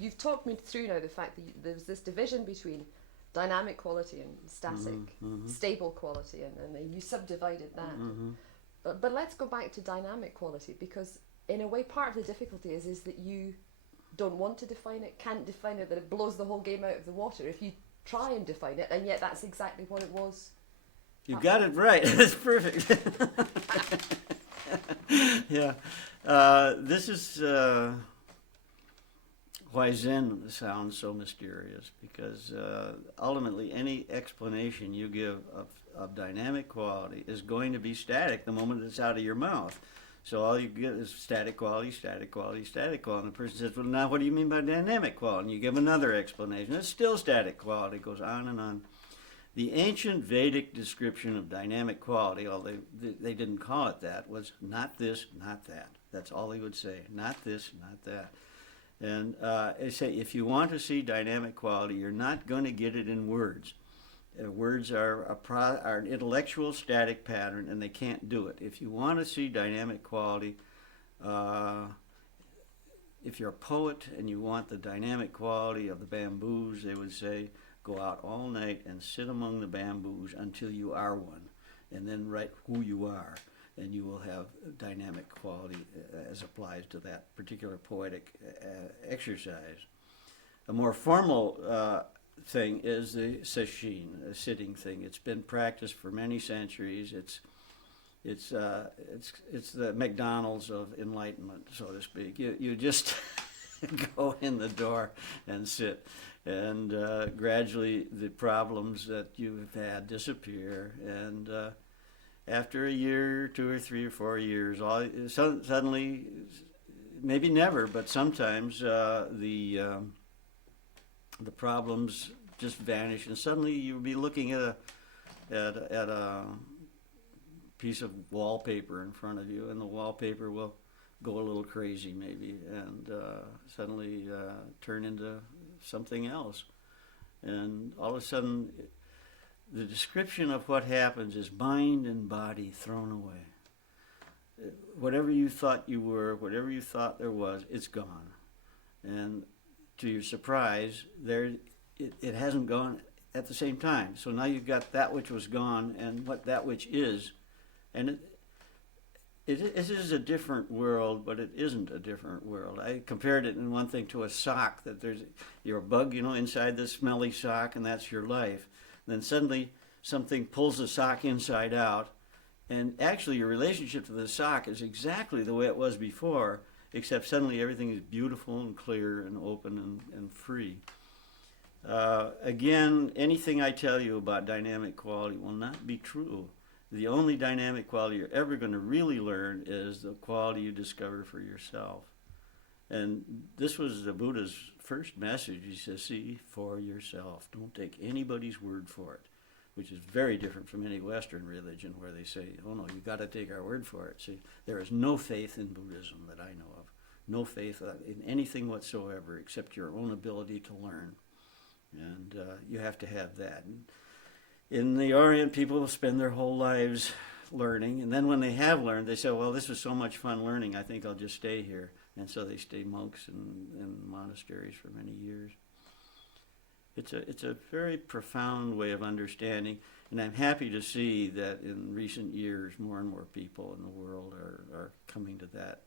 you've talked me through now the fact that there's this division between dynamic quality and static, stable quality, and then you subdivided that. But let's go back to dynamic quality, because in a way part of the difficulty is that you don't want to define it, can't define it, that it blows the whole game out of the water if you try and define it, and yet that's exactly what it was. You got it right. That's perfect. Yeah. This is why Zen sounds so mysterious, because ultimately any explanation you give of dynamic quality is going to be static the moment it's out of your mouth. So all you get is static quality, static quality, static quality. And the person says, well, now what do you mean by dynamic quality? And you give another explanation. It's still static quality. It goes on and on. The ancient Vedic description of dynamic quality, although they didn't call it that, was not this, not that. That's all they would say. Not this, not that. And they say if you want to see dynamic quality, you're not going to get it in words. Words are an intellectual static pattern, and they can't do it. If you want to see dynamic quality, if you're a poet and you want the dynamic quality of the bamboos, they would say, go out all night and sit among the bamboos until you are one, and then write who you are, and you will have dynamic quality as applies to that particular poetic exercise. A more formal thing is the sesshin, a sitting thing. It's been practiced for many centuries. It's the McDonald's of enlightenment, so to speak. You just go in the door and sit, and gradually the problems that you've had disappear, and after a year, 2 or 3 or 4 years, suddenly, maybe never, but sometimes the problems just vanish, and suddenly you'll be looking at a piece of wallpaper in front of you, and the wallpaper will go a little crazy maybe, and suddenly turn into something else. And all of a sudden, the description of what happens is mind and body thrown away. Whatever you thought you were, whatever you thought there was, it's gone. And to your surprise, it hasn't gone at the same time. So now you've got that which was gone and what that which is. And it is a different world, but it isn't a different world. I compared it in one thing to a sock, that you're a bug, inside this smelly sock, and that's your life. And then suddenly something pulls the sock inside out, and actually your relationship to the sock is exactly the way it was before, except suddenly everything is beautiful and clear and open and free. Again, anything I tell you about dynamic quality will not be true. The only dynamic quality you're ever going to really learn is the quality you discover for yourself. And this was the Buddha's first message. He says, see for yourself. Don't take anybody's word for it, which is very different from any Western religion where they say, oh no, you've got to take our word for it. See, there is no faith in Buddhism that I know of. No faith in anything whatsoever except your own ability to learn. And you have to have that. And in the Orient, people spend their whole lives learning, and then when they have learned, they say, well, this was so much fun learning, I think I'll just stay here. And so they stay monks in monasteries for many years. It's a very profound way of understanding, and I'm happy to see that in recent years, more and more people in the world are coming to that